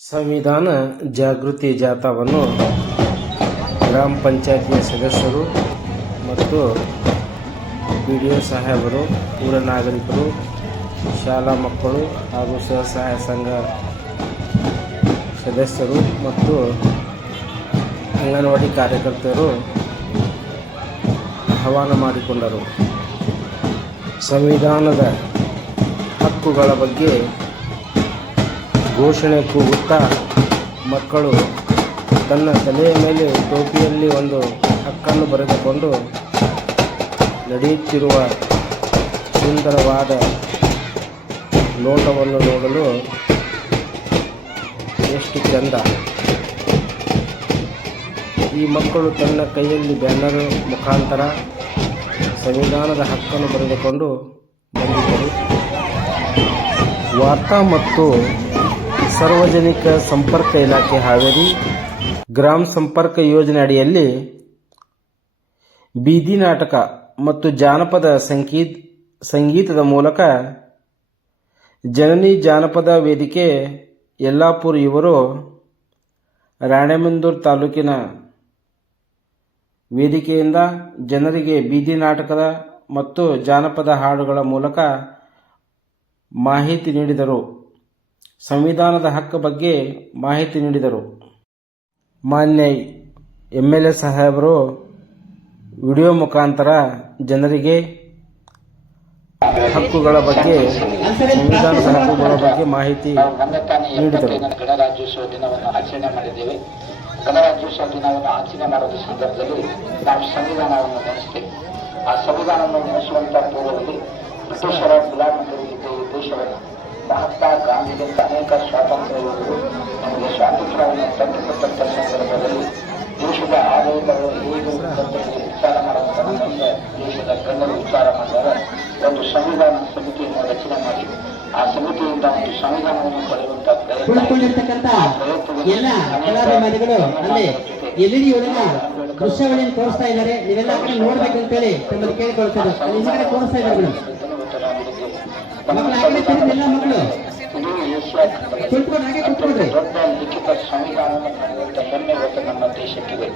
ಸಂವಿಧಾನ ಜಾಗೃತಿ ಜಾಥಾವನ್ನು ಗ್ರಾಮ ಪಂಚಾಯತಿಯ ಸದಸ್ಯರು ಮತ್ತು ಬಿ ಡಿ ಒ ಸಾಹೇಬರು ಊರ ನಾಗರಿಕರು, ಶಾಲಾ ಮಕ್ಕಳು ಹಾಗೂ ಸ್ವಸಹಾಯ ಸಂಘ ಸದಸ್ಯರು ಮತ್ತು ಅಂಗನವಾಡಿ ಕಾರ್ಯಕರ್ತರು ಆಹ್ವಾನ ಮಾಡಿಕೊಂಡರು. ಸಂವಿಧಾನದ ಹಕ್ಕುಗಳ ಬಗ್ಗೆ ಘೋಷಣೆ ಕೂಗುತ್ತಾ ಮಕ್ಕಳು ತನ್ನ ತಲೆಯ ಮೇಲೆ ಟೋಪಿಯಲ್ಲಿ ಒಂದು ಹಕ್ಕನ್ನು ಬರೆದುಕೊಂಡು ನಡೆಯುತ್ತಿರುವ ಸುಂದರವಾದ ನೋಟವನ್ನು ನೋಡಲು ಎಷ್ಟು ಚಂದ. ಈ ಮಕ್ಕಳು ತನ್ನ ಕೈಯಲ್ಲಿ ಬ್ಯಾನರ್ ಮುಖಾಂತರ ಸಂವಿಧಾನದ ಹಕ್ಕನ್ನು ಬರೆದುಕೊಂಡು ಬಂದಿದ್ದರು. ವಾರ್ತಾ ಮತ್ತು ಸಾರ್ವಜನಿಕ ಸಂಪರ್ಕ ಇಲಾಖೆ ಹಾವೇರಿ ಗ್ರಾಮ ಸಂಪರ್ಕ ಯೋಜನೆ ಅಡಿಯಲ್ಲಿ ಬೀದಿ ನಾಟಕ ಮತ್ತು ಜಾನಪದ ಸಂಗೀತ ಸಂಗೀತದ ಮೂಲಕ ಜನನಿ ಜಾನಪದ ವೇದಿಕೆ ಯಲ್ಲಾಪುರ್ ಇವರು ರಾಣೆಮಂದೂರು ತಾಲೂಕಿನ ವೇದಿಕೆಯಿಂದ ಜನರಿಗೆ ಬೀದಿ ನಾಟಕದ ಮತ್ತು ಜಾನಪದ ಹಾಡುಗಳ ಮೂಲಕ ಮಾಹಿತಿ ನೀಡಿದರು. ಸಂವಿಧಾನದ ಹಕ್ಕು ಬಗ್ಗೆ ಮಾಹಿತಿ ನೀಡಿದರು ಮಾನ್ಯ ಎಂ ಎಲ್ ಎ ಸಾಹೇಬರು, ವಿಡಿಯೋ ಮುಖಾಂತರ ಜನರಿಗೆ ಹಕ್ಕುಗಳ ಬಗ್ಗೆ, ಸಂವಿಧಾನದ ಹಕ್ಕುಗಳ ಬಗ್ಗೆ ಮಾಹಿತಿ ನೀಡಿದರು. ಗಣರಾಜ್ಯೋತ್ಸವ ದಿನವನ್ನು ಆಚರಣೆ ಮಾಡಿದ್ದೇವೆ ಗಣರಾಜ್ಯೋತ್ಸವ ದಿನವನ್ನು ಆಚರಣೆ ಮಾಡುವ ಸಂದರ್ಭದಲ್ಲಿ ನಾವು ಸಂವಿಧಾನವನ್ನು ನೆನೆಸ್ತೇವೆ ಆ ಸಂವಿಧಾನವನ್ನು ನೆನೆಸುವಂತಹ ಪೂರ್ವದಲ್ಲಿ ಬ್ರಿಟಿಷರ ಈ ದೇಶವನ್ನು ಮಹಾತ್ಮ ಗಾಂಧಿಗಿಂತ ಅನೇಕ ಸ್ವಾತಂತ್ರ್ಯ ಯೋಧರು ನಮಗೆ ಸ್ವಾತಂತ್ರ್ಯವನ್ನು ತಂದುಕೊಟ್ಟಂತ ಸಂದರ್ಭದಲ್ಲಿ ದೇಶದ ಆಡಳಿತಗಳು ಹೇಗೆ ವಿಚಾರ ಮಾಡುವಂತ ದೇಶದ ಗಣ್ಯರು ವಿಚಾರ ಮಾಡಿದಾಗ ಒಂದು ಸಂವಿಧಾನ ಸಮಿತಿಯನ್ನು ರಚನೆ ಮಾಡಿ ಆ ಸಮಿತಿಯಿಂದ ಒಂದು ಸಂವಿಧಾನವನ್ನು ಪಡೆಯುವಂತ ಪ್ರಯತ್ನ ದೃಶ್ಯಾವಳಿಯನ್ನು ತೋರಿಸ್ತಾ ಇದ್ದಾರೆ ನೀವೆಲ್ಲ ನೋಡ್ಬೇಕಂತೇಳಿ ತಮ್ಮಲ್ಲಿ ಕೇಳ್ಕೊಳ್ತಾರೆ ತೋರಿಸ್ತಾ ಇದ್ದಾರೆ ದೊಡ್ಡ ಲಿಖಿತ ಪಡೆಯುವಂತ ಹೆಮ್ಮೆ ಇವತ್ತು ನಮ್ಮ ದೇಶಕ್ಕಿದೆ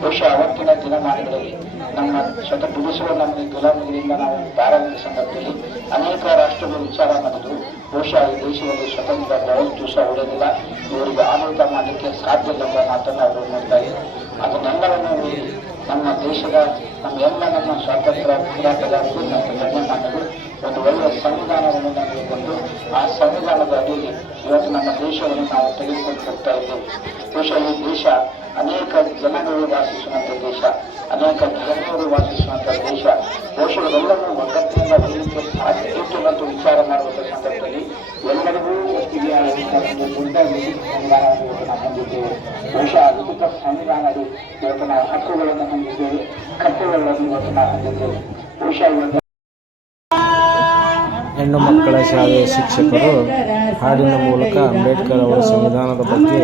ಬಹುಶಃ ಅವತ್ತಿನ ದಿನಮಾನಗಳಲ್ಲಿ ನಮ್ಮ ಸ್ವತಃ ಬಿಡಿಸುವ ನಮಗೆ ಗುಲಾಮಗಿರಿಯಿಂದ ನಾವು ಪ್ರಾರಂಭಿಕ ಸಂದರ್ಭದಲ್ಲಿ ಅನೇಕ ರಾಷ್ಟ್ರಗಳು ವಿಚಾರ ಮಾಡಿದ್ರು ಬಹುಶಃ ಈ ದೇಶದಲ್ಲಿ ಸ್ವತಂತ್ರ ಬಹಳ ದಿವಸ ಉಳಿದಿಲ್ಲ. ಇವರಿಗೆ ಆಡಳಿತ ಮಾಡಲಿಕ್ಕೆ ಸಾಧ್ಯ ಇಲ್ಲ ಮಾತನ್ನು ಅವರು ನೋಡ್ತಾ ಇದ್ದಾರೆ ಅದನ್ನೆಲ್ಲವನ್ನು ನಮ್ಮ ದೇಶದ, ನಮ್ಮ ಎಲ್ಲ ನಮ್ಮ ಸ್ವಾತಂತ್ರ್ಯ ಹೋರಾಟಗಾರರು ಮತ್ತು ಗಣ್ಯಮಾನ್ಯರು ಒಂದು ಒಳ್ಳೆಯ ಸಂವಿಧಾನವನ್ನು ನಮಗೆ ಬಂದು ಆ ಸಂವಿಧಾನದ ಅಡಿಯಲ್ಲಿ ಇವತ್ತು ನಮ್ಮ ದೇಶವನ್ನು ನಾವು ತೆಗೆದುಕೊಂಡು ಹೋಗ್ತಾ ಇದ್ದೇವೆ. ಬಹುಶಃ ಈ ದೇಶ, ಅನೇಕ ಜನಗಳು ವಾಸಿಸುವಂತಹ ದೇಶ, ಅನೇಕ ಧರ್ಮಗಳು ವಾಸಿಸುವಂತಹ ದೇಶ ಬಹುಶಃ ಎಲ್ಲರೂ ಒಗ್ಗಟ್ಟಿನಿಂದ ಬರಲಿಕ್ಕೆ ಇತ್ತು ಮತ್ತು ವಿಚಾರ ಮಾಡುವಂಥ ಸಂದರ್ಭದಲ್ಲಿ ಎಲ್ಲರಿಗೂ ಒಪ್ಪಿಗೆ ಆಗುವಂತ ಒಂದು ದೊಡ್ಡ ಸಂವಿಧಾನವನ್ನು ನಾವು ಹೊಂದಿದ್ದೇವೆ. ಬಹುಶಃ ಆ ಸಂವಿಧಾನದ ಇವತ್ತು ನಾವು ಹಕ್ಕುಗಳನ್ನು ಹೊಂದಿದ್ದೇವೆ. ಕರ್ತವ್ಯಗಳನ್ನು ಇವತ್ತು ನಾವು ಹೊಂದಿದ್ದೇವೆ. ಬಹುಶಃ ಇವತ್ತು ಹೆಣ್ಣು ಮಕ್ಕಳ ಶಾಲೆಯ ಶಿಕ್ಷಕರು ಹಾಡಿನ ಮೂಲಕ ಅಂಬೇಡ್ಕರ್ ಅವರ ಸಂವಿಧಾನದ ಬಗ್ಗೆ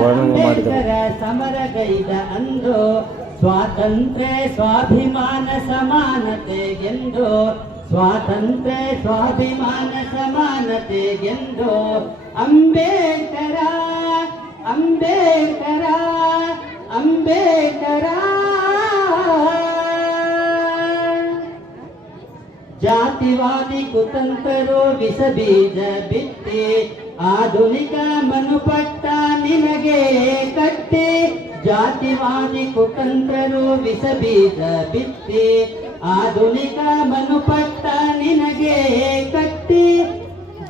ವರ್ಣನೆ ಮಾಡಿದರು. ಸಮರಗೈದ ಅಂದು ಸ್ವಾತಂತ್ರ್ಯ ಸ್ವಾಭಿಮಾನ ಸಮಾನತೆಗೆಂದು ಸ್ವಾತಂತ್ರ್ಯ ಸ್ವಾಭಿಮಾನ ಸಮಾನತೆಗೆಂದು ಅಂಬೇಡ್ಕರ ಅಂಬೇಡ್ಕರ ಅಂಬೇಡ್ಕರ. ಜಾತಿವಾದಿ ಕುತಂತ್ರರು ವಿಷ ಬೀಜ ಬಿತ್ತಿ, ಆಧುನಿಕ ಮನುಪಟ್ಟ ನಿನಗೆ ಕಟ್ಟಿ, ಜಾತಿವಾದಿ ಕುತಂತ್ರರು ವಿಷ ಬೀಜ ಬಿತ್ತಿ, ಆಧುನಿಕ ಮನುಪಟ್ಟ ನಿನಗೆ ಕಟ್ಟಿ.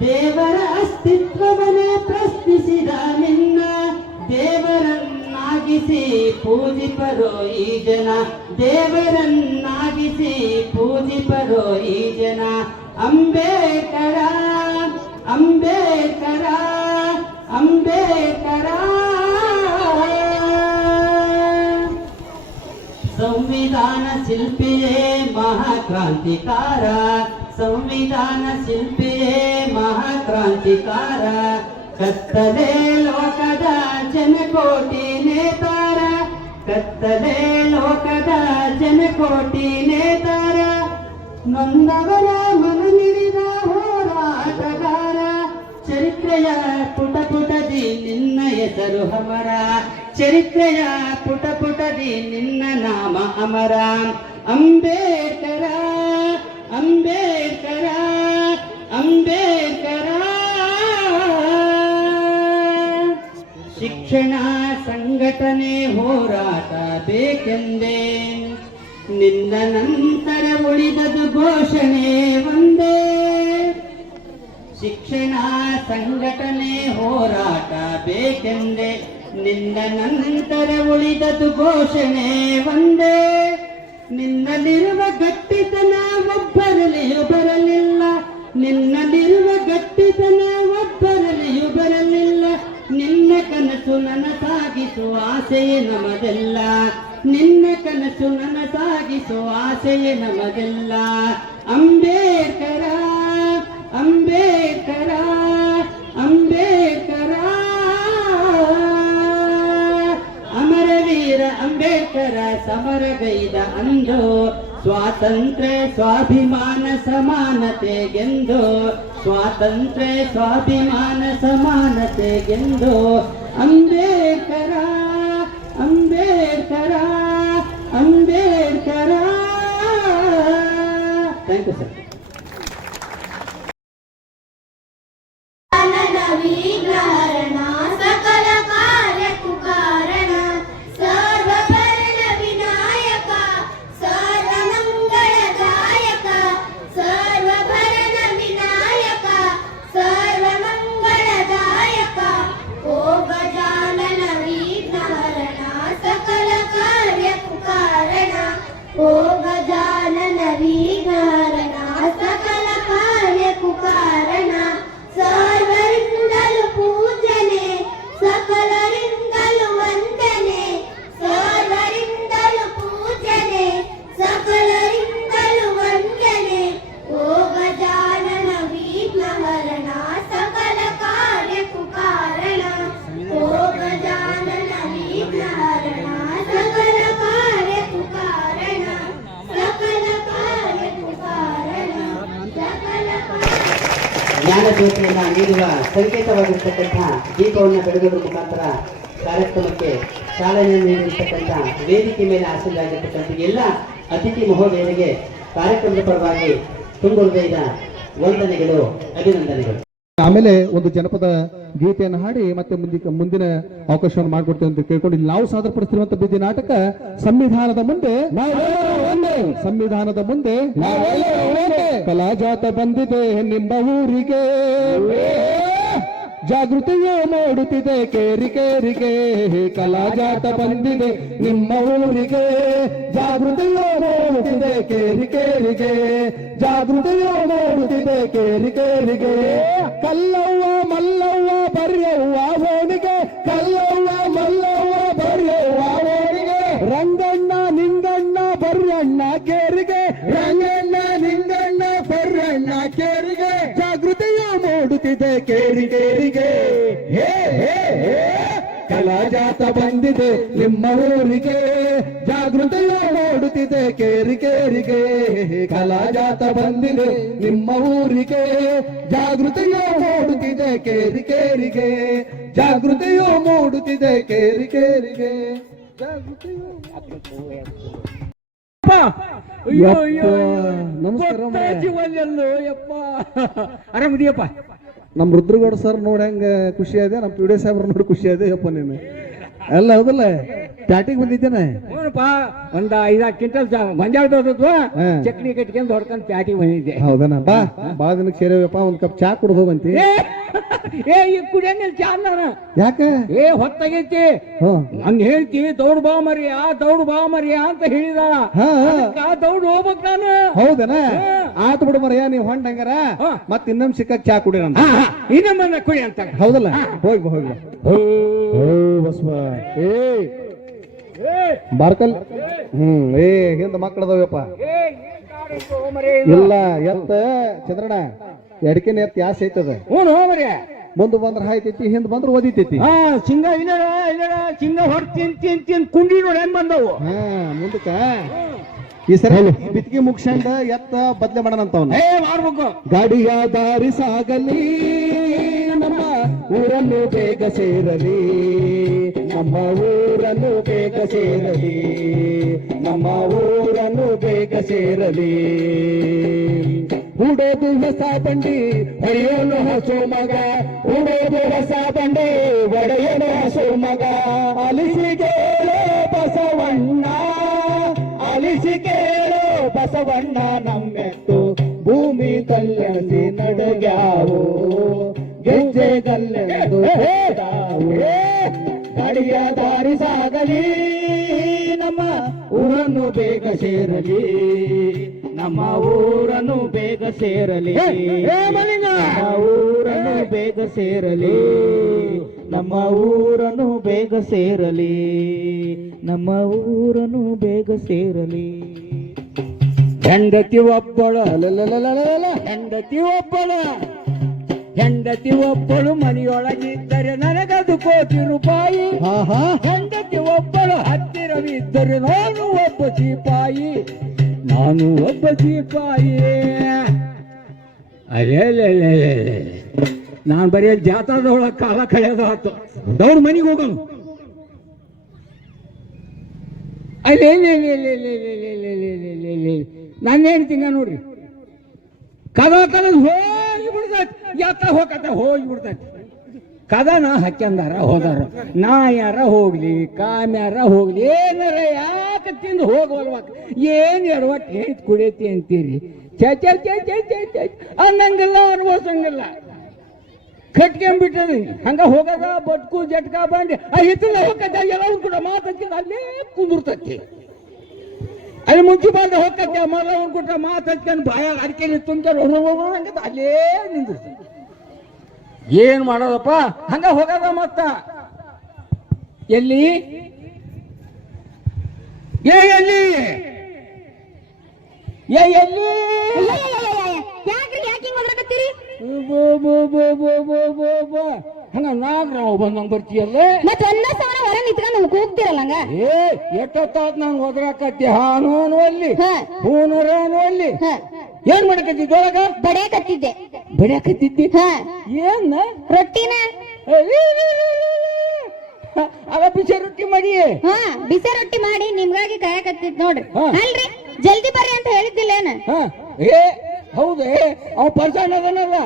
ದೇವರ ಅಸ್ತಿತ್ವವನ್ನೇ ಪ್ರಶ್ನಿಸಿದ ನಿನ್ನ ದೇವರನ್ನಾಗಿಸಿ ಪೂಜಿಪರೋ ಈ ಜನ. ದೇವರನ್ನಾಗಿಸಿ ಪೂಜಿಪರೋ ಈ ಜನ. ಅಂಬೇಡ್ಕರ ಅಂಬೇಡ್ಕರ ಅಂಬೇಡ್ಕರ. ಸಂವಿಧಾನ ಶಿಲ್ಪಿಯೇ ಮಹಾಕ್ರಾಂತಿಕಾರ. ಸಂವಿಧಾನ ಶಿಲ್ಪಿಯೇ ಮಹಾಕ್ರಾಂತಿಕಾರ. ಕತ್ತಲೆ ಲೋಕದ ಜನಕೋಟಿ ನೇತಾರ ಕತ್ತಲೆ ಲೋಕದ ಜನಕೋಟಿ ನೇತಾರ ನೊಂದವರ ಮನ ಹಿಡಿದ ಹೋರಾಟಗಾರ ಚರಿತ್ರೆಯ ಪುಟ ಪುಟದಿ ನಿನ್ನ ಹೆಸರು ಅಮರ ಚರಿತ್ರೆಯ ಪುಟ ಪುಟದಿ ನಿನ್ನ ನಾಮ ಅಮರ ಅಂಬೇಡ್ಕರ ಅಂಬೇಡ್ಕರ ಅಂಬೇಡ್ಕರ ಶಿಕ್ಷಣ ಸಂಘಟನೆ ಹೋರಾಟ ಬೇಕೆಂದೇ? ನಿನ್ನ ನಂತರ ಉಳಿದದು ಘೋಷಣೆ ಒಂದೇ. ಶಿಕ್ಷಣ ಸಂಘಟನೆ ಹೋರಾಟ ಬೇಕೆಂದೇ? ನಿನ್ನ ನಂತರ ಉಳಿದದು ಘೋಷಣೆ ಒಂದೇ. ನಿನ್ನಲ್ಲಿರುವ ಗಟ್ಟಿತನ ಒಬ್ಬರಲ್ಲಿಯೂ ಬರಲಿಲ್ಲ. ನಿನ್ನಲ್ಲಿರುವ ಗಟ್ಟಿತನ ಕನಸು ನನಸಾಗಿಸು ಆಸೆಯೇ ನಮಗೆಲ್ಲ. ನಿನ್ನ ಕನಸು ನನಸಾಗಿಸು ಆಸೆಯೇ ನಮಗೆಲ್ಲ. ಅಂಬೇಡ್ಕರ ಅಂಬೇಡ್ಕರ ಅಂಬೇಡ್ಕರ. ಅಮರವೀರ ಅಂಬೇಡ್ಕರ, ಸಮರಗೈದ ಅಂದು ಸ್ವಾತಂತ್ರ್ಯ ಸ್ವಾಭಿಮಾನ ಸಮಾನತೆಗೆಂದು. ಸ್ವಾತಂತ್ರ್ಯ ಸ್ವಾಭಿಮಾನ ಸಮಾನತೆಗೆಂದು. Ambedkar Ambedkar Ambedkar. Thank you sir ಸಂಕೇತವಾಗಿರ್ತಕ್ಕಂಥ ದೀಪವನ್ನು ಬೆಳಗುವ ಮುಖಾಂತರ ಕಾರ್ಯಕ್ರಮಕ್ಕೆ ಚಾಲನೆ ನೀಡಿರ್ತಕ್ಕಂಥ ವೇದಿಕೆ ಮೇಲೆ ಆಸೀನರಾಗಿರ್ತಕ್ಕಂಥ ಎಲ್ಲ ಅತಿಥಿ ಮಹೋದಯರಿಗೆ ಕಾರ್ಯಕ್ರಮದ ಪರವಾಗಿ ತುಂಬ ಹೃದಯದ ವಂದನೆಗಳು ಅಭಿನಂದನೆಗಳು. ಆಮೇಲೆ ಒಂದು ಜನಪದ ಗೀತೆಯನ್ನು ಹಾಡಿ ಮತ್ತೆ ಮುಂದಿನ ಮುಂದಿನ ಅವಕಾಶವನ್ನು ಮಾಡಿಕೊಡ್ತೇವೆ ಅಂತ ಕೇಳ್ಕೊಂಡು ಇಲ್ಲಿ ನಾವು ಸಾದರ ಬಿದ್ದಿ ಬೀದಿ ನಾಟಕ ಸಂವಿಧಾನದ ಮುಂದೆ ಸಂವಿಧಾನದ ಮುಂದೆ ಕಲಾಜಾತ ಬಂದಿದೆ ನಿಮ್ಮ ಊರಿಗೆ. ಜಾಗೃತಿಯು ಮೂಡುತ್ತಿದೆ, ಕೇರಿ ಕೇರಿಗೆ ಕಲಾಜಾತ ಬಂದಿದೆ ನಿಮ್ಮ ಊರಿಗೆ. ಜಾಗೃತಿಯೋ ಮೂಡುತ್ತಿದೆ, ಕೇರಿ ಕೇರಿಗೆ. ಜಾಗೃತಿಯೋ ಮೂಡುತ್ತಿದೆ, ಕೇರಿ ಕೇರಿಗೆ. ಕಲ್ಲವ್ವ, ಮಲ್ಲವ್ವ, ಬರ್ಯವ್ವ ಓಣಿಗೆ ಕಲ್ಲವ್ವ, ಮಲ್ಲವ್ವ, ಬರ್ಯವ್ವ ಓಣಿಗೆ ರಂಗಣ್ಣ, ನಿಂಗಣ್ಣ, ಬರ್ಯಣ್ಣ, ಕೇರಿಗೆ. ಮೂಡುತ್ತಿದೆ ಕೇರಿ ಕೇರಿಗೆ. ಹೇ ಹೇ ಹೇ ಕಲಾಜಾತ ಬಂದಿದೆ ನಿಮ್ಮ ಊರಿಗೆ. ಜಾಗೃತಿಯು ಮೂಡುತ್ತಿದೆ ಕೇರಿ ಕೇರಿಗೆ. ಕಲಾಜಾತ ಬಂದಿದೆ ನಿಮ್ಮ ಊರಿಗೆ. ಜಾಗೃತಿಯು ಮೂಡುತ್ತಿದೆ ಕೇರಿ ಕೇರಿಗೆ. ಜಾಗೃತಿಯು ಮೂಡುತ್ತಿದೆ ಕೇರಿ ಕೇರಿಗೆ. ಜಾಗೃತಿಯು ನಮಸ್ಕಾರ ಮಾರ್ರೆ. ಯಪ್ಪ. ಆರಾಮದಿಯಪ್ಪ ನಮ್ ರುದ್ರಗೌಡ ಸರ್ ನೋಡಿ ಹೆಂಗ ಖುಷಿ ಇದೆ ನಮ್ ಪಿ ಡಿ ಸಾಹೇಬ್ರ ನೋಡಿ ಖುಷಿ ಇದೆ ಯಪ್ಪ ನೀನು. ಎಲ್ಲ ಹೌದಲ್ಲ? ಪ್ಯಾಟಿಗೆ ಬಂದಿದ್ದೇನೆ. ನೋಡಪ್ಪಾ ಒಂದ್ ಐದಾರು ಕ್ವಿಂಟಲ್ ಮಂಜಾಳದೋದದ್ವ ಹಾ. ಚಕ್ಲಿ ಕಟ್ಕೊಂಡು ಹೊಡ್ಕೊಂಡು ಪ್ಯಾಟಿಗೆ ಬಂದಿದ್ದೆ. ಹೌದನ? ಬಾ ಬಾ ದಿನಕ್ಕೆ ಸೇರೇವಪ್ಪ ಒಂದ್ ಕಪ್ ಚಾ ಕುಡ್ದು ಹೋಗಂತಿ. ಏ ಈ ಕುಡಿಯಂಗಿಲ್ಲ ಚಾ ನಾನು ಯಾಕೆ? ಏ ಹೊತ್ತಾಗೈತಿ. ನನ್ ಹೇಳ್ತಿ ದೌಡ್ ಬಾ ಮರಿಯ ದೌಡ್ ಬಾ ಮರಿಯ ಅಂತ ಹೇಳಿದ. ದೌಡ್ ಹೋಗ್ಬೇಕು ನಾನು. ಹೌದನ? ಆತ್ ಬಿಡು ಮರಿಯ ನೀವ್ ಹೊಂಡಂಗಾರ. ಮತ್ ಇನ್ನೊಂದ್ ಸಿಕ್ಕ ಚಾ ಕುಡಿಯೋಣ ಇನ್ನೊಮ್ಮೆ ಕುಡಿ ಅಂತ. ಹೌದಲ್ಲ? ಹೋಗ್ಬ ಹೋಗ್ಬ ಹೋ. ಬಸ್ವಾ ಬಾರ್ಕಲ್. ಹ್ಮ್ ಏ ಹಿಂದ ಮಕ್ಕಳದವ್ಯಪ್ಪ ಇಲ್ಲ ಎತ್ತ ಚಂದ್ರಣ್ಣ ಎಡಕಿನ ಎತ್ತ ಯಾಸ್ ಐತದ? ಹ್ಞೂ ಮುಂದ ಬಂದ್ರ ಹಾಯ್ತೈತಿ ಹಿಂದ್ ಬಂದ್ರ ಓದಿತೈತಿ. ಹಾ ಸಿಂಗ ಸಿಂಗ ಹೊಡ್ ತಿನ್ ತಿನ್ ತಿನ್ ಕುಂಡಿ ನೋಡಿ ಹೆಂಗ್ ಬಂದವು. ಹಾ ಮುಂದಕ್ಕ ಈ ಸರಿ ಬಿತ್ಕಿ ಮುಗ್ಸಂಡ ಎತ್ತ ಬದ್ಲೆ ಮಾಡೋಣ ಏ ಮಾಡ್ಬೇಕು ಗಾಡಿಯ ದಾರಿ ಸಾಗಲಿ ನಮ್ಮ ಊರನ್ನು ಬೇಗ ಸೇರಲಿ. ನಮ್ಮ ಊರನ್ನು ಬೇಗ ಸೇರಲಿ. ನಮ್ಮ ಊರನ್ನು ಬೇಗ ಸೇರಲಿ. ಉಡೋದು ಹೊಸ ಬಂಡಿ ಹೊಡೆಯೋನು ಹಸು ಮಗ. ಉಡೋದು ಹೊಸ ಬಂಡಿ ಒಡೆಯೋನು ಹಸು ಮಗ. ಅಲಿಸಿ ಕೇಳೋ ಬಸವಣ್ಣ ಅಲಿಸಿ ಕೇಳೋ ಬಸವಣ್ಣ ನಮ್ಮೆತ್ತು. ಭೂಮಿ ಕಲ್ಯಾಣಿ ನಡಗ್ಯಾವು. ಗೆಜ್ಜೆ ಕಲ್ಲೆಂದು ಗಾಡಿಯ ದಾರಿ ಸಾಗಲಿ ನಮ್ಮ ಊರನ್ನು ಬೇಗ ಸೇರಲಿ ನಮ್ಮ ಊರನ್ನು ಬೇಗ ಸೇರಲಿ ನಮ್ಮ ಊರನ್ನು ಬೇಗ ಸೇರಲಿ ನಮ್ಮ ಊರನ್ನು ಬೇಗ ಸೇರಲಿ ನಮ್ಮ ಊರನ್ನು ಬೇಗ ಸೇರಲಿ. ಹೆಂಡತಿ ಒಬ್ಬಳ ಹೆಂಡತಿ ಒಬ್ಬಳು ಹೆಂಡತಿ ಒಬ್ಬಳು ಮನೆಯೊಳಗಿದ್ದರೆ ನನಗದು ಕೋಟಿ ರೂಪಾಯಿ ಹೆಂಡತಿ ಒಬ್ಬಳು ಹತ್ತಿರವಿದ್ದರೆ ನಾನು ಒಬ್ಬ ಸೀಪಾಯಿ ನಾನು ಒಬ್ಬ ಸೀಪಾಯಿ ಅರೇ ನಾನು ಬರೀ ಜಾತ್ರದೊಳಗೆ ಕಾಲ ಕಳೆಯೋದಾಯ್ತು ದೌಡ್ ಮನೆಗೆ ಹೋಗೋನು ಅಲ್ಲೇ ನಾನು ಹೇಳ್ತೀನಿ ನೋಡ್ರಿ ಕದ ಕದ ಹೋಗಿ ಬಿಡ್ತೈತಿ ಎತ್ತ ಹೋಗತ್ತ ಹೋಗಿ ಬಿಡ್ತೈತಿ ಕದನ ಹಾಕ್ಯಂದಾರ ಹೋದಾರ ನಾ ಯಾರ ಹೋಗ್ಲಿ, ಕಾಮ್ಯಾರ ಹೋಗ್ಲಿ, ಏನಾರ ಯಾಕೆ ತಿಂದು ಹೋಗವಲ್ವ ಏನು ಎಡವಟ್ ಹೇಳಿ ಕುಡಿಯತಿ ಅಂತೀರಿ? ಚ ಚೇ ಚ ಚ ಚ ಚ ಅನ್ನಂಗಿಲ್ಲ ಕಟ್ಕೊಂಡ್ಬಿಟ್ಟದ ಹಂಗ ಹೋಗದ, ಬಟ್ಕು, ಜಟ್ಕ, ಬಂಡಿ. ಆ ಹಿತ್ತಲ ಹೋಗತ್ತ ಎಲ್ಲ ಕೂಡ ಮಾತಾಡ್ತಿದ ಅಲ್ಲೇ ಕುಂದಿರ್ತೈತಿ. ಅಲ್ಲಿ ಮುಂಚೆ ಬಂದ ಹೋಗಕ್ಕೆ ಮೊದಲ ಒಂದು ಕೊಟ್ಟ ಮಾತು ಹಚ್ಕೊಂಡು ಬಾಯ ಅಡಿಕೆ ತುಂಬ್ಕೊಂಡು ಹಂಗದ ಅಲ್ಲೇ ನಿಂದಿರ್ತೀನಿ ಏನು ಮಾಡೋದಪ್ಪ? ಹಂಗ ಹೋಗದ ಮತ್ತ. ಎಲ್ಲಿ? ಏ ಎಲ್ಲಿ? ಏ ಎಲ್ಲಿ? ಯಾಕ್ರಿ ಯಾಕೆ ಹಿಂಗ್ ಬೋ ಬೋ ಬೋ ಬೋ ಬೋ ಬೋ ಬೋ. ಹಂಗ ನಾಗರಾವ್ ನಾವು ಬಂದಂಗ್ ಬರ್ತೀಯಲ್ಲ? ಮತ್ ಒಂದ ಸಾವಿರ ಹೊರ ನಿಂತ್ಕೊಂಡು ಕೂಗ್ತಿರಲ್ಲ ಹಂಗ? ಏ ಎಷ್ಟೊತ್ತಾತ್ ನಾನು ಹೋದ್ರಾಕತ್ತಿ ಹಾನು ಅಲ್ಲಿ ಹಾ. ಹೂನರ ಅನ್ನುವಲ್ಲಿ. ಹ. ಏನ್ ಮಾಡಕತ್ತಿದ್ದ ಒಳಗ ಬಡಿಯಾಕತ್ತಿದ್ದೆ ಬಡಿಯಾಕತ್ತಿದ್ದಿ? ಹ. ಏನ್? ರೊಟ್ಟಿನ. ಅವ ಬಿಸಿ ರೊಟ್ಟಿ ಮಾಡಿ ಹಾ ಬಿಸಿ ರೊಟ್ಟಿ ಮಾಡಿ ನಿಮ್ಗಾಗಿ ಕಾಯಕತ್ತಿದ್ ನೋಡ್ರಿ. ಹಾ. ಅಲ್ರಿ ಜಲ್ದಿ ಬರ್ರಿ ಅಂತ ಹೇಳಿದ್ದಿಲ್ಲೇನ? ಹ, ಏ ಹೌದು ಅವ್ ಪರ್ಸನ್ ಅದನಲ್ಲ.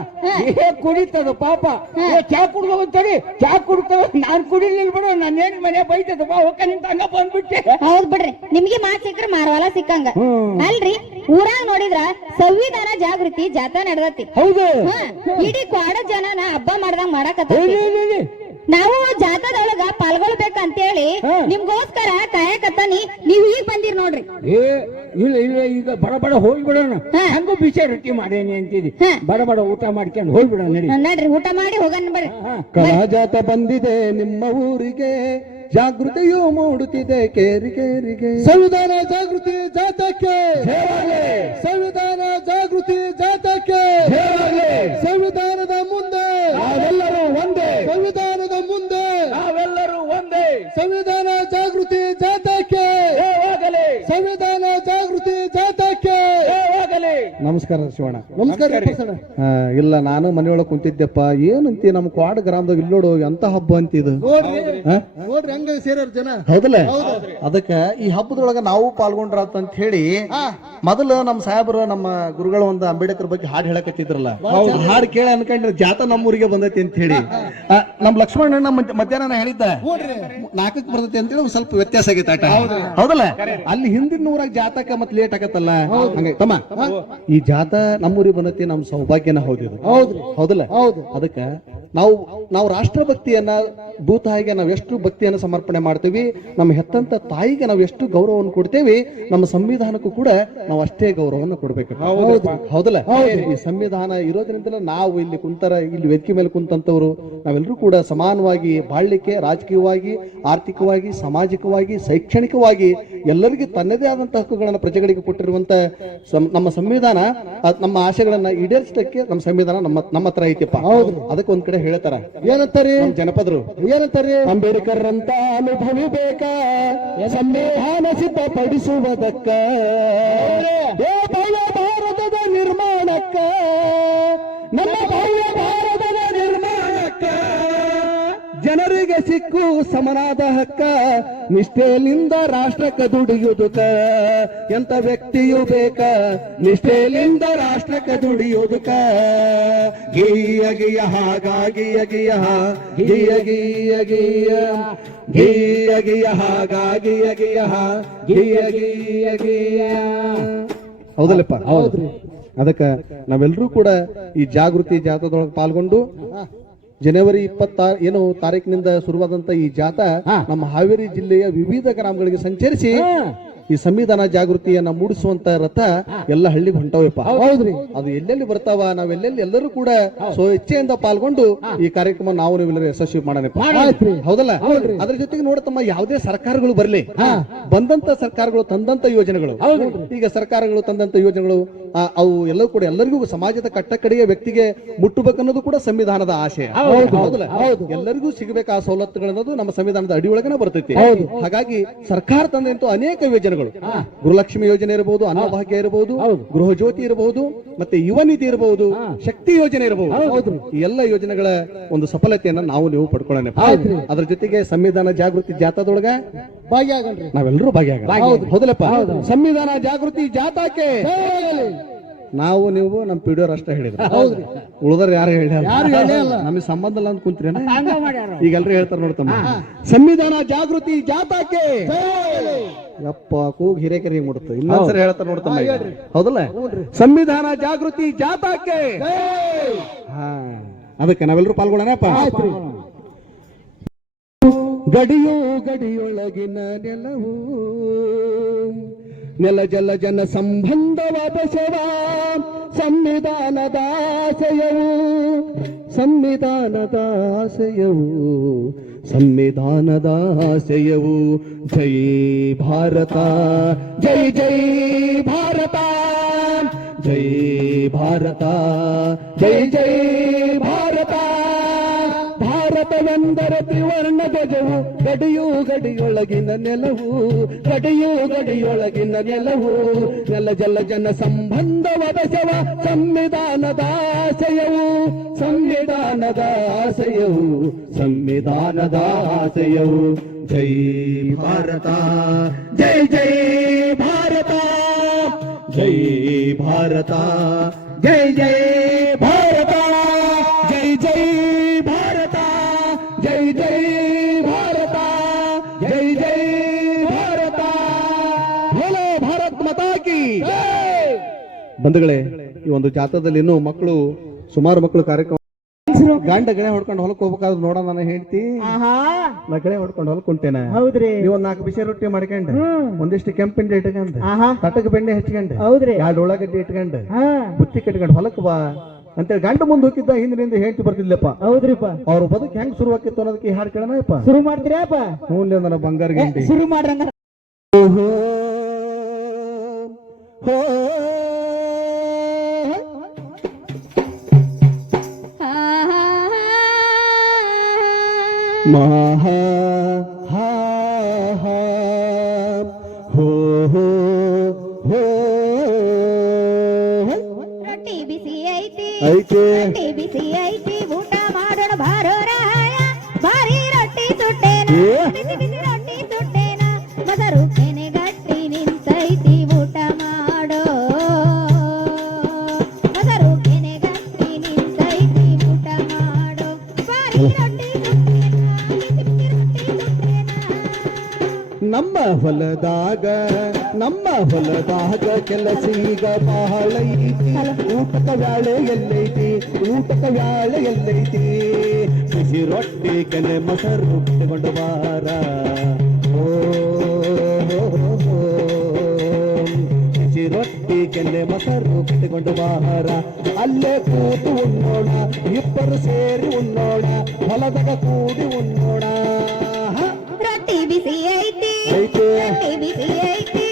ಏ ಕುಡಿತದ ಪಾಪ. ಏ ಚಾ ಕುಡ್ದು ಹೋಗ್ತಾರೆ ಚಾ ಕುಡ್ತಾವ ನಾನ್ ಕುಡಿಲಿಲ್ಲ ಬಿಡು ನನ್ನ ಏನ್ ಮನೆ ಬೈತದ ಬಾ ಹೋಗ ನಿಂತ ಹಂಗ ಬಂದ್ಬಿಟ್ಟೆ ಹೌದ್ ಬಿಡ್ರಿ ನಿಮ್ಗೆ ಮಾತ್ ಸಿಕ್ಕ್ರ ಮಾರವಾಲ ಸಿಕ್ಕಂಗ. ಅಲ್ರಿ ಊರಾಗ ನೋಡಿದ್ರ ಸಂವಿಧಾನ ಜಾಗೃತಿ ಜಾಥಾ ನಡ್ದತಿ ಹೌದು ಇಡೀ ಕ್ವಾಡ ಜನನ ಹಬ್ಬ ಮಾಡ್ದಂಗ ಮಾಡಕತ್ತ. ನಾವು ಜಾಥಾದೊಳಗ ಪಾಲ್ಗೊಳ್ಬೇಕಂತೇಳಿ ಅಂತೇಳಿ ನಿಮ್ಗೋಸ್ಕರ ಕಾಯಕತ್ತಾನಿ ನೀವ್ ಈಗ ಬಂದಿರ್ ನೋಡ್ರಿ. ಏ ಇಲ್ಲ ಇಲ್ಲ ಈಗ ಬಡ ಬಡ ಹೋಗ್ಬಿಡೋಣ. ಹಂಗೂ ಬಿಸಿ ರೊಟ್ಟಿ ಮಾಡೇನಿ ಅಂತಿದಿ. ಹಾ. ಬಡ ಬಡ ಊಟ ಮಾಡ್ಕೊಂಡು ಹೋಗ್ಬಿಡೋಣ ನಡಿ. ನಡ್ರಿ ಊಟ ಮಾಡಿ ಹೋಗನ್ ಬರ್ರಿ. ಕಲಾಜಾತ ಬಂದಿದೆ ನಿಮ್ಮ ಊರಿಗೆ ಜಾಗೃತಿಯು ಮೂಡುತ್ತಿದೆ ಕೇರಿ ಕೇರಿಗೆ ಸಂವಿಧಾನ ಜಾಗೃತಿ ಜಾತಕ್ಕೆ. ಸಂವಿಧಾನ ಜಾಗೃತಿ ಜಾತಕ್ಕೆ. ಸಂವಿಧಾನದ ಮುಂದೆ. ಒಂದೇ. ಒಂದೇ ಸಂವಿಧಾನ ಜಾಗೃತಿ ಜಾತಕ್ಕೆ. ಹೋಗಲಿ ಸಂವಿಧಾನ ಜಾಗೃತಿ ಜಾತಕ್ಕೆ. ಹೋಗಲಿ ನಮಸ್ಕಾರ ಶಿವಣ್ಣ. ನಮಸ್ಕಾರ ಇಲ್ಲ ನಾನು ಮನೆಯೊಳಗೆ ಕುಂತಿದ್ದೆಪ್ಪ. ಏನಂತಿ ನಮ್ಮ ಕ್ವಾಡ್ ಗ್ರಾಮದಾಗ ಇಲ್ಲೋಡು ಎಂತ ಹಬ್ಬ ಅಂತ ಇದು? ನೋಡ್ರಿ ಹಂಗ ಸೇರ್ಯಾರ ಜನ. ಹೌದಲ್ಲ? ಅದಕ್ಕ ಈ ಹಬ್ಬದೊಳಗ ನಾವು ಪಾಲ್ಗೊಂಡ್ರಂತ ಅಂತ ಹೇಳಿ ಮೊದಲು ನಮ್ಮ ಸಾಹೇಬರು ನಮ್ಮ ಗುರುಗಳು ಒಂದು ಅಂಬೇಡ್ಕರ್ ಬಗ್ಗೆ ಹಾಡು ಹೇಳಕತ್ತಿದ್ರಲ್ಲ. ಹಾಡು ಕೇಳಿ ಅನ್ಕೊಂಡ್ರೆ ಜಾತ ನಮ್ಮೂರಿಗೆ ಬಂದೈತಿ ಅಂತ ಹೇಳಿ. ನಮ್ ಲಕ್ಷ್ಮಣ ಅಣ್ಣ ಮಧ್ಯಾಹ್ನ ಹೇಳಿದ್ದ? ನಾಲ್ಕಕ್ಕೆ ಬರ್ತೈತಿ ಅಂತ ಹೇಳಿ ಒಂದ್ ಸ್ವಲ್ಪ ವ್ಯತ್ಯಾಸ ಆಗೈತೆ ಆಟ. ಹೌದಲ್ಲ? ಅಲ್ಲಿ ಹಿಂದಿನ ಊರಾಗ ಜಾತಕ ಮತ್ ಲೇಟ್ ಆಗತ್ತಲ್ಲ? ತಮ್ಮ. ಈ ಜಾತ ನಮ್ಮೂರಿಗೆ ಬಂದೈತಿ ನಮ್ ಸೌಭಾಗ್ಯನ ಹೌದಿದ್ರು ಹೌದಲ್ಲ? ಹೌದು. ಅದಕ್ಕ ನಾವು ನಾವು ರಾಷ್ಟ್ರಭಕ್ತಿಯನ್ನ ಭೂತಾಯಿಗೆ ನಾವು ಎಷ್ಟು ಭಕ್ತಿಯನ್ನ ಸಮರ್ಪಣೆ ಮಾಡ್ತೀವಿ ನಮ್ಮ ಹೆತ್ತಂತ ತಾಯಿಗೆ ನಾವು ಎಷ್ಟು ಗೌರವವನ್ನು ಕೊಡ್ತೇವೆ ನಮ್ಮ ಸಂವಿಧಾನಕ್ಕೂ ಕೂಡ ನಾವು ಅಷ್ಟೇ ಗೌರವವನ್ನು ಕೊಡ್ಬೇಕು. ಹೌದಲ್ಲ? ಈ ಸಂವಿಧಾನ ಇರೋದ್ರಿಂದಲೇ ನಾವು ಇಲ್ಲಿ ಕುಂತರ ಇಲ್ಲಿ ವೇದಿಕೆ ಮೇಲೆ ಕುಂತಂತವ್ರು ನಾವೆಲ್ಲರೂ ಕೂಡ ಸಮಾನವಾಗಿ ಬಾಳ್ಲಿಕ್ಕೆ ರಾಜಕೀಯವಾಗಿ ಆರ್ಥಿಕವಾಗಿ ಸಾಮಾಜಿಕವಾಗಿ ಶೈಕ್ಷಣಿಕವಾಗಿ ಎಲ್ಲರಿಗೂ ತನ್ನದೇ ಆದಂತಹ ಹಕ್ಕುಗಳನ್ನ ಪ್ರಜೆಗಳಿಗೆ ಕೊಟ್ಟಿರುವಂತ ನಮ್ಮ ಸಂವಿಧಾನ ನಮ್ಮ ಆಶೆಗಳನ್ನ ಈಡೇರಿಸಲಿಕ್ಕೆ ನಮ್ಮ ಸಂವಿಧಾನ ನಮ್ಮ ನಮ್ಮ ಹತ್ರ ಐತಿಪ್ಪ. ಅದಕ್ಕೆ ಒಂದ್ ಕಡೆ ಹೇಳ್ತಾರ? ಏನಂತಾರಿ? ಜನಪದರು. ಏನಂತಾರಿ? ಅಂಬೇಡ್ಕರ್ ಅಂತ ಅನುಭವಿ ಬೇಕಾ. ಸಂವಿಧಾನ ಸಿದ್ಧಪಡಿಸುವುದಕ್ಕ. ಭಾರತದ ನಿರ್ಮಾಣಕ್ಕ. ನಮ್ಮ ಎಲ್ಲರಿಗೆ ಸಿಕ್ಕು ಸಮನಾದ ಹಕ್ಕ. ನಿಷ್ಠೆಲಿಂದ ರಾಷ್ಟ್ರಕ್ಕ ದುಡಿಯುವುದಕ್ಕ ಎಂತ ವ್ಯಕ್ತಿಯು ಬೇಕ? ನಿಷ್ಠೆಲಿಂದ ರಾಷ್ಟ್ರಕ್ಕ ದುಡಿಯುವುದಕ್ಕ ಗೀಯ ಗಿಯ ಹಾಗಾಗಿಯ ಗಿಯ ಗಿಯ. ಗೀಯ ಗೀಯ ಗೀಯ ಗಿಯ. ಹಾಗಾಗಿಯ ಗಿಯ ಗಿಯ ಗೀಯ ಗೀಯ. ಹೌದಲ್ಲಪ್ಪ? ಹೌದ್ರಿ. ಅದಕ್ಕ ನಾವೆಲ್ಲರೂ ಕೂಡ ಈ ಜಾಗೃತಿ ಜಾಥಾದೊಳಗೆ ಪಾಲ್ಗೊಂಡು ಜನವರಿ ಇಪ್ಪತ್ತ ಏನು ತಾರೀಕಿನಿಂದ ಶುರುವಾದಂತ ಈ ಜಾಥಾ ನಮ್ಮ ಹಾವೇರಿ ಜಿಲ್ಲೆಯ ವಿವಿಧ ಗ್ರಾಮಗಳಿಗೆ ಸಂಚರಿಸಿ ಈ ಸಂವಿಧಾನ ಜಾಗೃತಿಯನ್ನ ಮೂಡಿಸುವಂತ ರಥ ಎಲ್ಲ ಹಳ್ಳಿಗೆ ಹೊಂಟವಪ್ಪ. ಹೌದ್ರಿ ಅದು ಎಲ್ಲೆಲ್ಲಿ ಬರ್ತಾವ ನಾವೆಲ್ಲೆಲ್ಲಿ ಎಲ್ಲರೂ ಕೂಡ ಸ್ವ ಇಚ್ಛೆಯಿಂದ ಪಾಲ್ಗೊಂಡು ಈ ಕಾರ್ಯಕ್ರಮ ನಾವು ನೀವೆಲ್ಲರೂ ಯಶಸ್ವಿ ಮಾಡೋಣಪ್ಪ. ಹೌದಲ್ಲ? ಅದ್ರ ಜೊತೆಗೆ ನೋಡತಮ್ಮ ಯಾವುದೇ ಸರ್ಕಾರಗಳು ಬರಲಿ ಬಂದಂತ ಸರ್ಕಾರಗಳು ತಂದಂತ ಯೋಜನೆಗಳು. ಈಗ ಸರ್ಕಾರಗಳು ತಂದಂತ ಯೋಜನೆಗಳು ಆ, ಅವು ಎಲ್ಲವೂ ಕೂಡ ಎಲ್ಲರಿಗೂ ಸಮಾಜದ ಕಟ್ಟಕಡೆಯ ವ್ಯಕ್ತಿಗೆ ಮುಟ್ಟಬೇಕನ್ನೋದು ಕೂಡ ಸಂವಿಧಾನದ ಆಶಯ. ಹೌದಲ್ಲ? ಎಲ್ಲರಿಗೂ ಸಿಗಬೇಕು ಆ ಸವಲತ್ತುಗಳನ್ನೋದು ನಮ್ಮ ಸಂವಿಧಾನದ ಅಡಿಯೊಳಗನೆ ಬರ್ತೈತಿ. ಹಾಗಾಗಿ ಸರ್ಕಾರ ತಂದಂತೂ ಅನೇಕ ಯೋಜನೆಗಳು. ಗೃಹಲಕ್ಷ್ಮಿ ಯೋಜನೆ ಇರಬಹುದು ಅನ್ನಭಾಗ್ಯ ಇರಬಹುದು ಗೃಹ ಜ್ಯೋತಿ ಇರಬಹುದು ಮತ್ತೆ ಯುವ ನಿಧಿ ಇರಬಹುದು ಶಕ್ತಿ ಯೋಜನೆ ಇರಬಹುದು ಈ ಎಲ್ಲ ಯೋಜನೆಗಳ ಒಂದು ಸಫಲತೆಯನ್ನ ನಾವು ನೀವು ಪಡ್ಕೊಳ್ಳೋಣ. ಅದ್ರ ಜೊತೆಗೆ ಸಂವಿಧಾನ ಜಾಗೃತಿ ಜಾಥಾದೊಳಗ ಭಾಗಿಯಾಗಣ್ರಿ. ನಾವೆಲ್ಲರೂ ಭಾಗಿಯಾಗ ಹೌದಲ್ಲಪ್ಪ? ಸಂವಿಧಾನ ಜಾಗೃತಿ ಜಾಥಾಕ್ಕೆ ನಾವು ನೀವು ನಮ್ ಪಿಡಿಯೋರ್ ಅಷ್ಟೇ ಹೇಳಿದ್ರು. ಹೌದ್ರಿ ಉಳಿದರ್ ಯಾರು ಹೇಳ ಯಾರು ಹೇಳೇ ಇಲ್ಲ. ನಮಗೆ ಸಂಬಂಧ ಇಲ್ಲ ಅಂತ ಕುಂತ್ರಿ ಈಗ ಎಲ್ರು ಹೇಳ್ತಾರ ನೋಡ್ತಮ್ಮ ಸಂವಿಧಾನ ಜಾಗೃತಿ ಜಾಥಾಕ್ಕೆ ಯಪ್ಪ ಕೂಗ್ ಹಿರೇಕರಿ ಮುಡುತ್ತೆ ಇನ್ನೊಂದ್ಸರಿ ಹೇಳ್ತಾರ ನೋಡ್ತಮ್ಮ. ಹೌದಲ್ಲ? ಸಂವಿಧಾನ ಜಾಗೃತಿ ಜಾಥಾಕ್ಕೆ ಹಾ. ಅದಕ್ಕೆ ನಾವೆಲ್ಲರೂ ಪಾಲ್ಗೊಳ್ಳೋಣಪ್ಪ ಗಡಿಯೋ ಗಡಿಯೊಳಗಿನ ನೆಲವು. ನೆಲ ಜಲ ಜನ ಸಂಬಂಧವಾದ ಶವ ಸಂವಿಧಾನದ ಆಶಯವು ಸಂವಿಧಾನದ ಆಶಯವು ಸಂವಿಧಾನದ ಆಶಯವು ಜೈ ಭಾರತ ಜೈ ಜೈ ಭಾರತ ಜೈ ಭಾರತ ಜೈ ಜೈ ಭಾರತ ಭಾರತವೆಂದರೆ ತ್ರಿವರ್ಣ ಧ್ವಜವು ಗಡಿಯು ಗಡಿಯೊಳಗಿನ ನೆಲವು, ಗಡಿಯು ಗಡಿಯೊಳಗಿನ ನೆಲವು. ನೆಲ ಜಲ ಜನ ಸಂಬಂಧವಾದ ಶವ ಸಂವಿಧಾನದ ಆಶಯವು ಸಂವಿಧಾನದ ಆಶಯವು ಸಂವಿಧಾನದ ಆಶಯವು ಜೈ ಭಾರತ, ಜೈ ಜೈ ಭಾರತ ಜೈ ಭಾರತ, ಜೈ ಜೈ ಭಾರತ. ಬಂಧುಗಳೇ ಈ ಒಂದು ಜಾಥಾದಲ್ಲಿ ಇನ್ನೂ ಮಕ್ಕಳು ಸುಮಾರು ಮಕ್ಕಳು ಕಾರ್ಯಕ್ರಮ ಗಂಡ ಗಣೆ ಹೊಡ್ಕೊಂಡು ಹೊಲಕ್ ಹೋಗ್ಬೇಕಾದ್ರೆ ನೋಡ ನಾನು ಹೇಳ್ತಿ ಆಹಾ. ನಾ ಗಣೆ ಹೊಡ್ಕೊಂಡು ಹೊಲ್ಕೊಂತೇನೆ ಹೌದ್ರಿ. ನೀವು ನಾಲ್ಕು ಬಿಸಿ ರೊಟ್ಟಿ ಮಾಡ್ಕೊಂಡು. ಒಂದಿಷ್ಟು ಕೆಂಪಿಂಡಿ ಇಟ್ಕೊಂಡೆ. ಆಹಾ. ತಟಕ್ ಬೆಣ್ಣೆ ಹಚ್ಕೊಂಡೆ ಹೌದ್ರಿ. ಎರಡು ಉಳ್ಳಾಗಡ್ಡಿ ಇಟ್ಕೊಂಡೆ. ಬುತ್ತಿ ಕಟ್ಕೊಂಡು ಹೊಲಕ್ ಬಾ. ಅಂತೇಳಿ ಗಂಡ ಮುಂದೆ ಹೋಗಿದ್ದ ಹಿಂದಿನಿಂದ ಹೇಳ್ತಿ ಬರ್ತಿದ್ಲಪ್ಪ. ಹೌದ್ರಿಪ್ಪ. ಅವ್ರ ಬದುಕು ಹೆಂಗ್ ಶುರು ಆಕಿತ್ತು ಅನ್ನೋದಕ್ಕೆ ಹಾಡು ಕೇಳೋಣಪ್ಪ ಶುರು ಮಾಡ್ತೀರಪ್ಪ ಹ್ಞೂ ನನ್ನ ಬಂಗಾರ ಗಂಟೆ ಶುರು ಮಾಡ್ರಂಗ ಓಹೋ ಹೋ ಮಹಾ ಹಾ ಹಾ ಹೋ ಹೋ ಹೋ ರೊಟ್ಟಿ ಬಿಸಿ ಐತಿ ಐತೆ ರೊಟ್ಟಿ ಬಿಸಿ ಐತಿ ಊಟ ಮಾಡೋಣ ಬಾರೋ ರಾಯ ಬಾರಿ ರೊಟ್ಟಿ ಸುಟ್ಟೇನ ಏ? ಬಿಸಿ ಬಿಸಿ ರೊಟ್ಟಿ ಸುಟ್ಟೇನ ನಮ್ಮ ಹೊಲದಾಗ ನಮ್ಮ ಹೊಲದಾಗ ಕೆಲಸ ಈಗ ಬಹಳ ಐತಿ. ಊಟದ ವ್ಯಾಳೆ ಎಲ್ಲೈತಿ ಊಟದ ವ್ಯಾಳೆ ಎಲ್ಲೈತಿ. ಬಿಸಿ ರೊಟ್ಟಿ, ಕೆನೆ ಮೊಸರು ಬಿಟ್ಟುಕೊಂಡು ಬಾರ ಓ. ಬಿಸಿ ರೊಟ್ಟಿ, ಕೆನೆ ಮೊಸರು ಕಟ್ಟಿಕೊಂಡು ಬಾರ ಅಲ್ಲೇ ಕೂತು ಉಣ್ಣೋಣ, ಇಬ್ಬರು ಸೇರಿ ಉಣ್ಣೋಣ, ಹೊಲದಾಗ ಕೂಡಿ ಉಣ್ಣೋಣ? ರೊಟ್ಟಿ ಬಿಸಿ ಐತಿ. ಐತೆ. ರೊಟ್ಟಿ ಬಿಸಿ ಐತಿ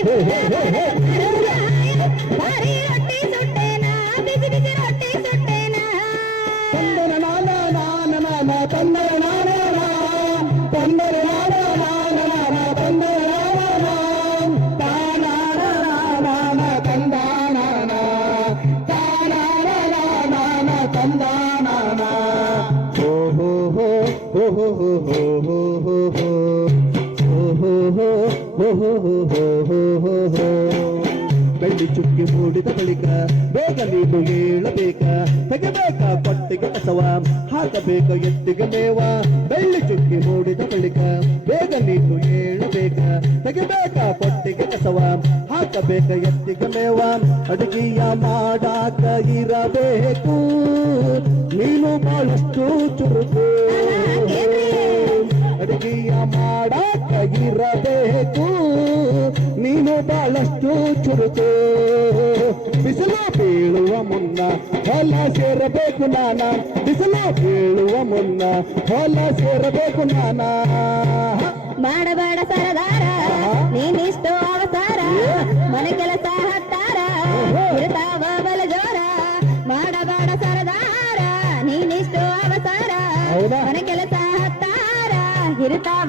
ಹೋ ಹೋ ಹೋ ಹೋ ಹೋ ಬೆಳ್ಳಿ ಚುಕ್ಕಿ ಮೂಡಿದ ಬಳಿಕ ಬೇಗ ನೀನು ಏಳಬೇಕ ತೆಗೆಬೇಕ ಕೊಟ್ಟಿಗೆ ಕಸವ? ಹಾಕಬೇಕ ಎತ್ತಿಗೆ ಮೇವ? ಬೆಳ್ಳಿ ಚುಕ್ಕಿ ಮೂಡಿದ ಬಳಿಕ ಬೇಗ ನೀನು ಏಳಬೇಕ ತೆಗೆಬೇಕ ಕೊಟ್ಟಿಗೆ ಕಸವ? ಹಾಕಬೇಕ ಎತ್ತಿಗೆ ಮೇವ? ಅಡುಗೆಯ ಮಾಡಾಕ ಇರಬೇಕು. ನೀನು ಬಹಳಷ್ಟು ಚುರುಕು. ಅಡುಗೆಯ ಮಾಡಾಕ ಇರಬೇಕು. ನೀನು ಬಹಳಷ್ಟು ಚುರುಕು. ಬಿಸಿಲು ಬೀಳುವ ಮುನ್ನ ಹೊಲ ಸೇರಬೇಕು ನಾನ. ಬಿಸಿಲು ಬೀಳುವ ಮುನ್ನ ಹೊಲ ಸೇರಬೇಕು ನಾನ. ಮಾಡಬೇಡ ಸರದಾರ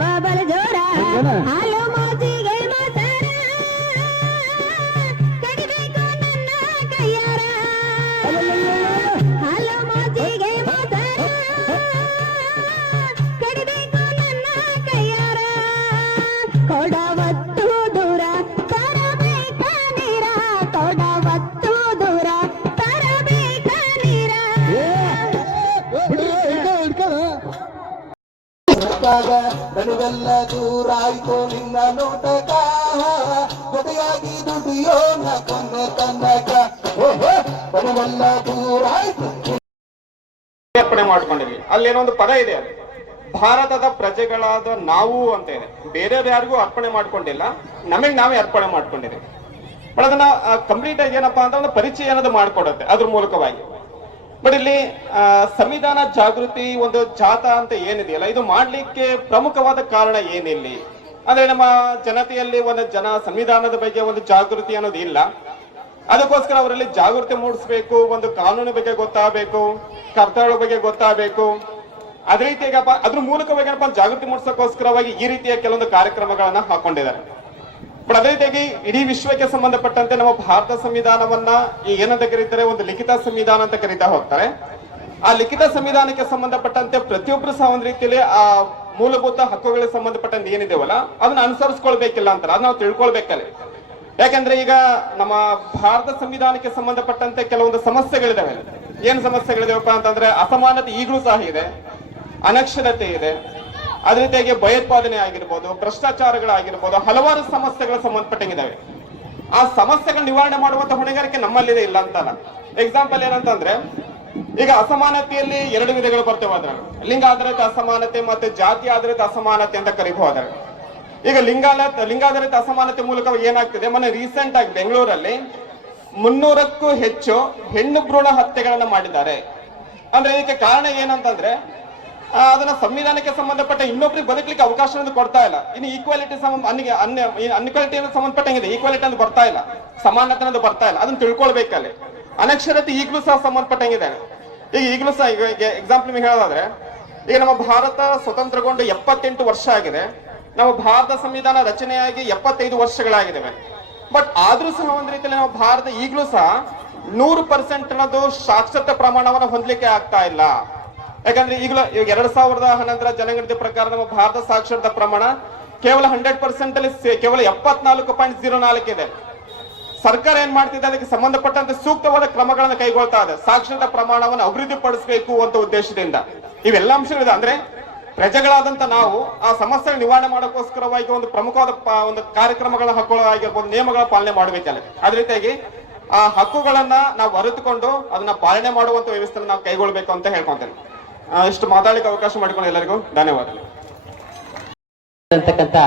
ಇರ್ತಾವ ಬಲ ಜೋರ ಏನ? ಹಾಲು ನನಗೆಲ್ಲ ಚೂರಾಯ್ತು ನಿನ್ನ ನೋಟಕ. ಜೊತೆಯಾಗಿ ದುಡಿಯೋ ನ ಕೊನ್ನ ಓಹೋ ನನಗೆಲ್ಲ ಚೂರಾಯ್ತು ಅರ್ಪಣೆ ಮಾಡ್ಕೊಂಡಿದ್ವಿ. ಅಲ್ಲೇನೋ ಒಂದು ಪದ ಇದೆ ಅದು. ಭಾರತದ ಪ್ರಜೆಗಳಾದ ನಾವು ಅಂತ ಇದೆ ಬೇರೆಯವ್ರು ಯಾರಿಗೂ ಅರ್ಪಣೆ ಮಾಡ್ಕೊಂಡಿಲ್ಲ. ನಮಗೆ ನಾವೇ ಅರ್ಪಣೆ ಮಾಡ್ಕೊಂಡಿದ್ದೀವಿ. ಬಟ್ ಅದನ್ನ ಕಂಪ್ಲೀಟ್ ಆಗಿ ಏನಪ್ಪಾ ಅಂತ ಒಂದು ಪರಿಚಯ ಅನ್ನೋದು ಮಾಡ್ಕೊಡುತ್ತೆ ಅದ್ರ ಮೂಲಕವಾಗಿ. ಬಟ್ ಇಲ್ಲಿ ಸಂವಿಧಾನ ಜಾಗೃತಿ ಒಂದು ಜಾಥಾ ಅಂತ ಏನಿದೆಯಲ್ಲ, ಇದು ಮಾಡ್ಲಿಕ್ಕೆ ಪ್ರಮುಖವಾದ ಕಾರಣ ಏನಿಲ್ಲಿ? ಅಂದ್ರೆ ನಮ್ಮ ಜನತೆಯಲ್ಲಿ ಒಂದು ಜನ, ಸಂವಿಧಾನದ ಬಗ್ಗೆ ಒಂದು ಜಾಗೃತಿ ಅನ್ನೋದು ಇಲ್ಲ. ಅದಕ್ಕೋಸ್ಕರ ಅವರಲ್ಲಿ ಜಾಗೃತಿ ಮೂಡಿಸ್ಬೇಕು, ಒಂದು ಕಾನೂನು ಬಗ್ಗೆ ಗೊತ್ತಾಗಬೇಕು ಕರ್ತವ್ಯ ಬಗ್ಗೆ ಗೊತ್ತಾಗಬೇಕು. ಅದೇ ರೀತಿಯಾಗಪ್ಪ ಅದ್ರ ಮೂಲಕವಾಗಿ ಏನಪ್ಪ ಜಾಗೃತಿ ಮೂಡಿಸೋಕ್ಕೋಸ್ಕರವಾಗಿ ಈ ರೀತಿಯ ಕೆಲವೊಂದು ಕಾರ್ಯಕ್ರಮಗಳನ್ನ ಹಾಕೊಂಡಿದ್ದಾರೆ. ಬಟ್ ಇಡೀ ವಿಶ್ವಕ್ಕೆ ಸಂಬಂಧಪಟ್ಟಂತೆ ನಮ್ಮ ಭಾರತ ಸಂವಿಧಾನವನ್ನ ಏನಂತ ಕರೀತಾರೆ, ಒಂದು ಲಿಖಿತ ಸಂವಿಧಾನ ಅಂತ ಕರೀತಾ ಹೋಗ್ತಾರೆ. ಆ ಲಿಖಿತ ಸಂವಿಧಾನಕ್ಕೆ ಸಂಬಂಧಪಟ್ಟಂತೆ ಪ್ರತಿಯೊಬ್ಬರು ಸಹ ಒಂದು ರೀತಿಯಲ್ಲಿ ಆ ಮೂಲಭೂತ ಹಕ್ಕುಗಳಿಗೆ ಸಂಬಂಧಪಟ್ಟಂತೆ ಏನಿದೆವಲ್ಲ, ಅದನ್ನ ಅನುಸರಿಸ್ಕೊಳ್ಬೇಕಿಲ್ಲ ಅಂತಾರೆ. ಅದನ್ನ ನಾವು ತಿಳ್ಕೊಳ್ಬೇಕಲ್ಲಿ. ಯಾಕಂದ್ರೆ ಈಗ ನಮ್ಮ ಭಾರತ ಸಂವಿಧಾನಕ್ಕೆ ಸಂಬಂಧಪಟ್ಟಂತೆ ಕೆಲವೊಂದು ಸಮಸ್ಯೆಗಳಿದಾವೆ. ಏನ್ ಸಮಸ್ಯೆಗಳಿದಾವಪ್ಪ ಅಂತಂದ್ರೆ ಅಸಮಾನತೆ ಈಗಲೂ ಸಹ ಇದೆ, ಅನಕ್ಷರತೆ ಇದೆ ಅದೇ ರೀತಿಯಾಗಿ ಭಯೋತ್ಪಾದನೆ ಆಗಿರ್ಬೋದು, ಭ್ರಷ್ಟಾಚಾರಗಳಾಗಿರ್ಬೋದು, ಹಲವಾರು ಸಮಸ್ಯೆಗಳು ಸಂಬಂಧಪಟ್ಟಂಗಿದಾವೆ ಆ ಸಮಸ್ಯೆಗಳ ನಿವಾರಣೆ ಮಾಡುವಂತ ಹೊಣೆಗಾರಿಕೆ ನಮ್ಮಲ್ಲಿದೆ ಇಲ್ಲ ಅಂತಲ್ಲ ಎಕ್ಸಾಂಪಲ್ ಏನಂತಂದ್ರೆ, ಈಗ ಅಸಮಾನತೆಯಲ್ಲಿ ಎರಡು ವಿಧಗಳು ಬರ್ತವೆ ಅದ್ರ ಲಿಂಗ ಆಧಾರಿತ ಅಸಮಾನತೆ ಮತ್ತೆ ಜಾತಿ ಆಧಾರಿತ ಅಸಮಾನತೆ ಅಂತ ಕರಿಬಹುದು ಈಗ ಲಿಂಗಾಲ ಲಿಂಗಾಧಾರಿತ ಅಸಮಾನತೆ ಮೂಲಕ ಏನಾಗ್ತಿದೆ? ಮೊನ್ನೆ ರೀಸೆಂಟ್ ಆಗಿ ಬೆಂಗಳೂರಲ್ಲಿ ಮುನ್ನೂರಕ್ಕೂ ಹೆಚ್ಚು ಹೆಣ್ಣು ಭ್ರೂಣ ಹತ್ಯೆಗಳನ್ನ ಮಾಡಿದ್ದಾರೆ. ಅಂದ್ರೆ ಇದಕ್ಕೆ ಕಾರಣ ಏನಂತಂದ್ರೆ ಅದನ್ನ ಸಂವಿಧಾನಕ್ಕೆ ಸಂಬಂಧಪಟ್ಟ ಇನ್ನೊಬ್ರಿಗೆ ಬದುಕಲಿಕ್ಕೆ ಅವಕಾಶ ಕೊಡ್ತಾ ಇಲ್ಲ. ಇನ್ನು ಈಕ್ವಾಲಿಟಿ ಅನ್ಇಕ್ವಾಲಿಟಿ ಸಂಬಂಧಪಟ್ಟಂಗಿದೆ. ಈಕ್ವಾಲಿಟಿ ಅಂತ ಬರ್ತಾ ಇಲ್ಲ. ಸಮಾನತೆ ಅನ್ನೋದು ಬರ್ತಾ ಇಲ್ಲ. ಅದನ್ನ ತಿಳ್ಕೊಳ್ಬೇಕಲ್ಲಿ. ಅನಕ್ಷರತೆ ಈಗಲೂ ಸಹ ಸಂಬಂಧಪಟ್ಟಂಗಿದೆ. ಈಗ ಈಗಲೂ ಸಹ ಈಗ ಎಕ್ಸಾಂಪಲ್ ನಿಮಗೆ ಹೇಳೋದಾದ್ರೆ, ಈಗ ನಮ್ಮ ಭಾರತ ಸ್ವತಂತ್ರಗೊಂಡು ಎಪ್ಪತ್ತೆಂಟು ವರ್ಷ ಆಗಿದೆ. ನಮ್ಮ ಭಾರತ ಸಂವಿಧಾನ ರಚನೆಯಾಗಿ ಎಪ್ಪತ್ತೈದು ವರ್ಷಗಳಾಗಿದ್ದಾವೆ. ಬಟ್ ಆದ್ರೂ ಸಹ ಒಂದ್ ರೀತಿಯಲ್ಲಿ ನಮ್ಮ ಭಾರತ ಈಗಲೂ ಸಹ ನೂರು ಪರ್ಸೆಂಟ್ ಅನ್ನೋದು ಸಾಕ್ಷರತೆ ಪ್ರಮಾಣವನ್ನು ಹೊಂದಲಿಕ್ಕೆ ಆಗ್ತಾ ಇಲ್ಲ. ಯಾಕಂದ್ರೆ ಈಗಲೂ ಈಗ ಎರಡ್ ಸಾವಿರದ ಹನ್ನೊಂದರ ಜನಗಣತಿ ಪ್ರಕಾರ ನಮ್ಮ ಭಾರತ ಸಾಕ್ಷರತಾ ಪ್ರಮಾಣ ಕೇವಲ ಹಂಡ್ರೆಡ್ ಪರ್ಸೆಂಟ್ ಅಲ್ಲಿ ಕೇವಲ ಎಪ್ಪತ್ನಾಲ್ಕು ಪಾಯಿಂಟ್ ಜೀರೋ ನಾಲ್ಕು ಇದೆ. ಸರ್ಕಾರ ಏನ್ ಮಾಡ್ತಿದೆ? ಅದಕ್ಕೆ ಸಂಬಂಧಪಟ್ಟಂತೆ ಸೂಕ್ತವಾದ ಕ್ರಮಗಳನ್ನು ಕೈಗೊಳ್ತಾ ಇದೆ. ಸಾಕ್ಷರತಾ ಪ್ರಮಾಣವನ್ನು ಅಭಿವೃದ್ಧಿ ಪಡಿಸಬೇಕು ಅಂತ ಉದ್ದೇಶದಿಂದ. ಇವೆಲ್ಲ ಅಂಶಗಳಿದೆ. ಅಂದ್ರೆ ಪ್ರಜೆಗಳಾದಂತ ನಾವು ಆ ಸಮಸ್ಯೆ ನಿವಾರಣೆ ಮಾಡೋಕ್ಕೋಸ್ಕರವಾಗಿ ಒಂದು ಪ್ರಮುಖವಾದ ಒಂದು ಕಾರ್ಯಕ್ರಮಗಳನ್ನ ಹಾಕೊಳ್ಳೋದಾಗಿರ್ಬೋದು ನಿಯಮಗಳ ಪಾಲನೆ ಮಾಡಬೇಕಲ್ಲ. ಅದೇ ರೀತಿಯಾಗಿ ಆ ಹಕ್ಕುಗಳನ್ನ ನಾವು ಅರಿತುಕೊಂಡು ಅದನ್ನ ಪಾಲನೆ ಮಾಡುವಂತ ವ್ಯವಸ್ಥೆ ನಾವು ಕೈಗೊಳ್ಬೇಕು ಅಂತ ಹೇಳ್ಕೊಂತೇನೆ. ಇಷ್ಟು ಮಾತಾಡಲಿಕ್ಕೆ ಅವಕಾಶ ಮಾಡಿಕೊಂಡು ಎಲ್ಲರಿಗೂ. ಧನ್ಯವಾದಗಳು. ಅಂತಕ್ಕಂಥ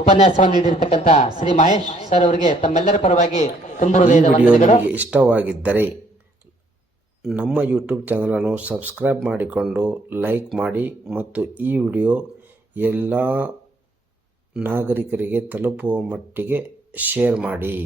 ಉಪನ್ಯಾಸವನ್ನು ನೀಡಿರ್ತಕ್ಕಂಥ ಶ್ರೀ ಮಹೇಶ್ ಸರ್ ಅವರಿಗೆ ತಮ್ಮೆಲ್ಲರ ಪರವಾಗಿ ತುಂಬ ಹೃದಯದ ವಂದನೆಗಳು. ನಿಮಗೆ ಇಷ್ಟವಾಗಿದ್ದರೆ ನಮ್ಮ ಯೂಟ್ಯೂಬ್ ಚಾನಲನ್ನು ಸಬ್ಸ್ಕ್ರೈಬ್ ಮಾಡಿಕೊಂಡು ಲೈಕ್ ಮಾಡಿ ಮತ್ತು ಈ ವಿಡಿಯೋ ಎಲ್ಲ ನಾಗರಿಕರಿಗೆ ತಲುಪುವ ಮಟ್ಟಿಗೆ ಶೇರ್ ಮಾಡಿ.